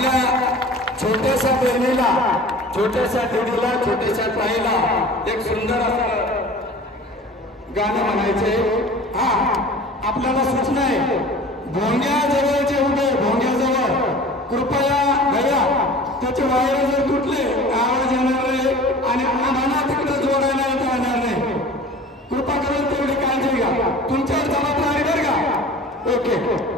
आपल्या छोट्याशा बहिणीला, छोट्याशा दिदीला, छोट्याशा ताईला एक सुंदर असं गाणं म्हणायचे। हा आपल्याला सूचना आहे, भोंग्याजवळचे उभे, भोंग्याजवळ कृपया भैया त्याचे वायर जर तुटले आवाज येणार नाही आणि आम्हाला तिकडे जोडायला येता येणार नाही। कृपा करून तेवढी काळजी घ्या, तुमच्यावर जबाबदारी बरं का। ओके